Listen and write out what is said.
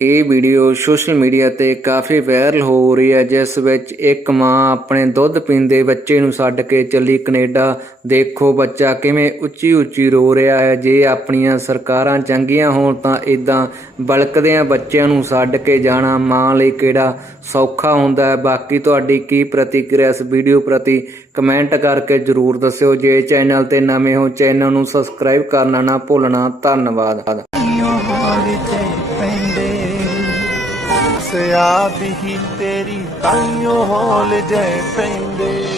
ਇਹ video social media ਤੇ ਕਾਫੀ viral ਹੋ ਰਹੀ ਹੈ, ਜਿਸ ਵਿੱਚ ਇੱਕ ਮਾਂ ਆਪਣੇ ਦੁੱਧ ਪੀਂਦੇ ਬੱਚੇ ਨੂੰ ਛੱਡ ਕੇ ਚੱਲੀ ਕੈਨੇਡਾ। ਦੇਖੋ ਬੱਚਾ ਕਿਵੇਂ ਉੱਚੀ ਉੱਚੀ ਰੋ ਰਿਹਾ ਹੈ। ਜੇ ਆਪਣੀਆਂ ਸਰਕਾਰਾਂ ਚੰਗੀਆਂ ਹੋਣ ਤਾਂ ਇਦਾਂ ਬਲਕਦਿਆਂ ਬੱਚਿਆਂ ਨੂੰ ਛੱਡ ਕੇ ਜਾਣਾ ਮਾਂ ਲਈ ਕਿਹੜਾ ਸੌਖਾ ਹੁੰਦਾ ਹੈ। ਬਾਕੀ ਤੁਹਾਡੀ ਕੀ ਪ੍ਰਤੀਕਿਰਿਆ ਇਸ ਵੀਡੀਓ ਪ੍ਰਤੀ ਕਮੈਂਟ ਕਰਕੇ ਜਰੂਰ ਦੱਸਿਓ। ਜੇ ਚੈਨਲ ਤੇ ਨਵੇਂ ਹੋ, ਚੈਨਲ ਨੂੰ ਸਬਸਕ੍ਰਾਈਬ ਕਰਨਾ ਨਾ ਭੁੱਲਣਾ। ਧੰਨਵਾਦ। ਤਾਈਓ ਪੈਂਦੇ। ਸਿਆਦ ਹੀ ਤੇਰੀ ਤਾਈਓ ਹਾਲ ਜੈ ਪੈਂਦੇ।